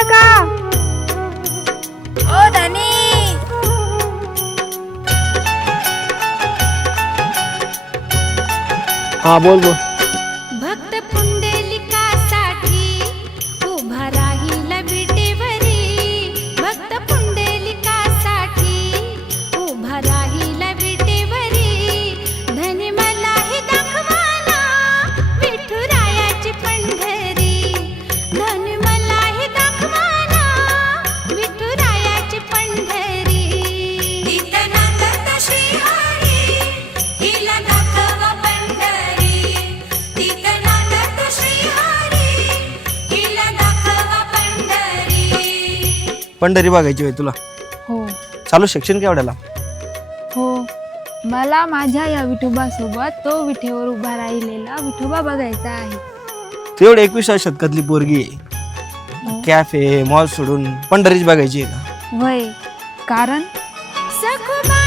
काका ओ धनी! हा बोल बोल. पंढरी बघायची होय तुला. हो. चालू शिक्षण केवढ्याला हो. मला माझ्या या विठोबासोबत तो विठेवर उभा राहिलेला विठोबा बघायचा आहे. तू एवढी एकविसाव्या शतकातली पोरगी आहे. कॅफे मॉल सोडून पंढरीच बघायची आहे का वय कारण? सखुबाई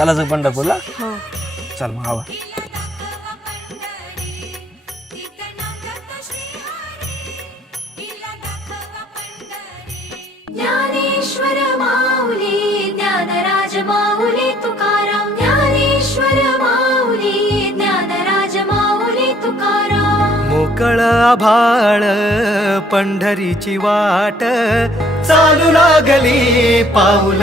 चालायचं पंढरपूरला. हो. चल मग हवा ज्ञानेश्वर माऊली ज्ञानराज माऊली तुकाराम. ज्ञानेश्वर माऊली ज्ञानराज माऊली तुकाराम. मोकळ आभाळ पंढरीची वाट. चालू लागली पाऊल.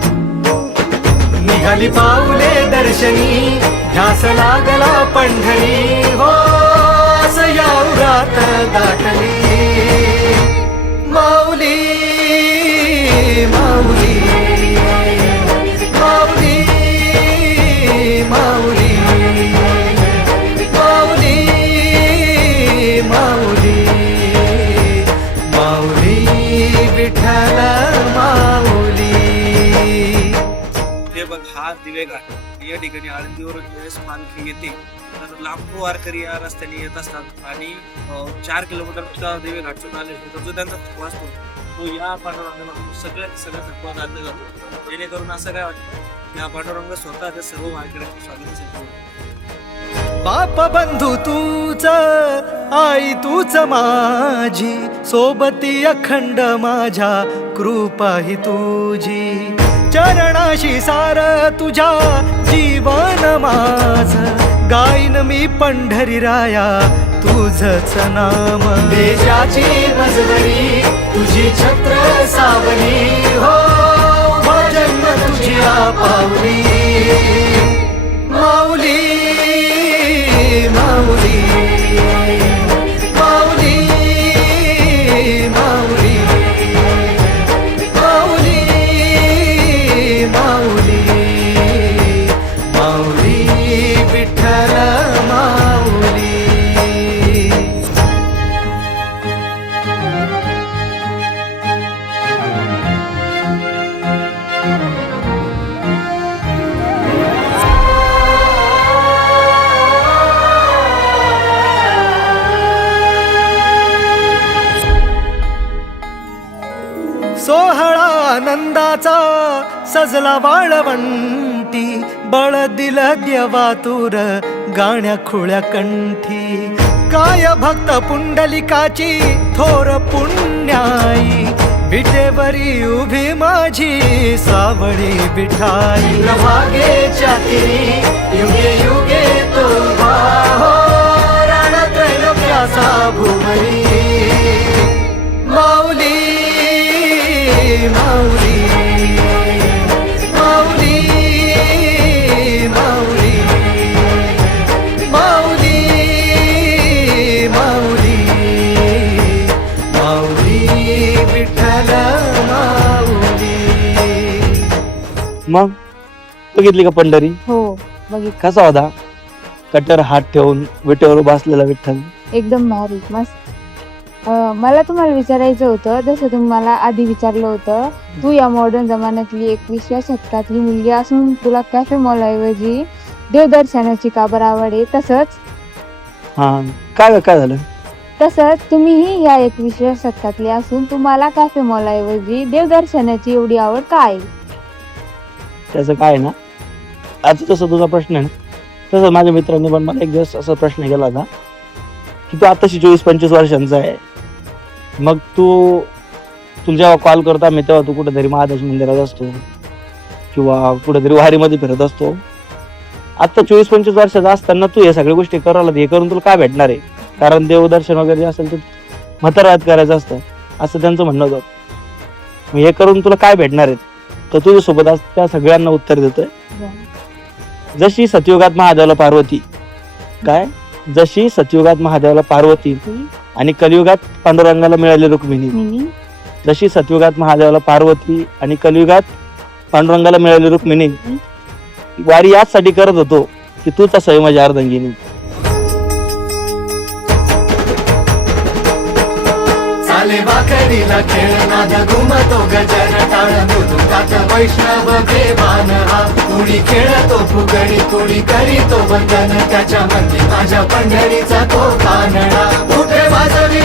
निघाली पाऊले दर्शनी ध्यास लागला पंढरी हो. हे बघ या ठिकाणी आळंदीवरून ज्यावेळेस पालखी येते. तर लाखो वारकरी या रस्त्याने येत असतात आणि चार किलोमीटरचा दिवेघाटून आले तर जो त्यांचा थकवा असतो तो या पांडुरंगाला सगळ्यात सगळ्या थकवा घातला जातो. जेणेकरून असं काय वाटतं? या पांडुरंग स्वतः त्या सर्व वारकऱ्यांचं स्वागत करतो. बाप बंधू तूच आई तूच माझी सोबती अखंड माझ्या कृपा ही तुझी. चरणाशी सार तुझ्या जीवन माझ. गाईन मी पंढरी राया तुझच नाम. देशाची मजवरी तुझी छत्र सावली. हो, हो भजन तुझी पावली माऊली माऊली. आनंदाचा सजला वाळवंटी बळ दिलं देवातूर गाण्या खुळ्या कंठी. काय भक्त पुंडलिकाची थोर पुण्याई विटेवरी उभी माझी सावळी बिठाई भागेच्या युगे युगे तो उभा हो भुवरी. मग? बघितली का पंढरी? हो बघित कसा होता? कट्टर हात ठेवून विटेवर उभा असलेला विठ्ठल. एकदम भारी मस्त. अं, मला तुम्हाला विचारायचं होतं जसं तुम्ही मला आधी विचारलं होतं तू या मॉडर्न जमान्यातली एकविसव्या शतकातली मुलगी असून तुला कॅफे मॉल ऐवजी देवदर्शनाची का बरं आवड आहे? तसंच. हा काय काय झालं? तसंच तुम्हीही या एकविसव्या शतकातली असून तुम्हाला कॅफे मॉल ऐवजी देवदर्शनाची एवढी आवड का आहे त्याचं काय आहे ना आता तसं तुझा प्रश्न आहे ना तसं माझ्या मित्रांनी पण मला एक दिवस असा प्रश्न केला होता की तू आताशी चोवीस पंचवीस वर्षांचा आहे. मग तू तुला जेव्हा कॉल करतो आम्ही तेव्हा तू कुठेतरी महादेश मंदिरात असतो किंवा कुठेतरी वारीमध्ये फिरत असतो. आता चोवीस पंचवीस वर्षाचा असताना तू या सगळ्या गोष्टी करायला हे करून तुला काय भेटणार आहे? कारण देवदर्शन वगैरे जे असेल ते म्हातारात करायचं असतं असं त्यांचं म्हणणं होतं. हे करून तुला काय भेटणार आहे? तर तुझ्यासोबत आज त्या सगळ्यांना उत्तर देतोय. जशी सतयुगात महादेवाला पार्वती काय? जशी सतयुगात महादेवाला पार्वती आणि कलियुगात पांडुरंगाला मिळाली रुक्मिणी. जशी सतयुगात महादेवाला पार्वती आणि कलियुगात पांडुरंगाला मिळाली रुक्मिणी वारी याचसाठी करत होतो की तूच असावी माझ्या अर्धांगिनी. आले वाकडीला खेळ नाद घुमतो गजर टाळ मृदुकात वैष्णव देवान हा. कुणी खेळतो फुगडी कुणी करीतो वंदन. त्याच्या मध्ये माझ्या पंढरीचा तो कानडा कुठे वाजवी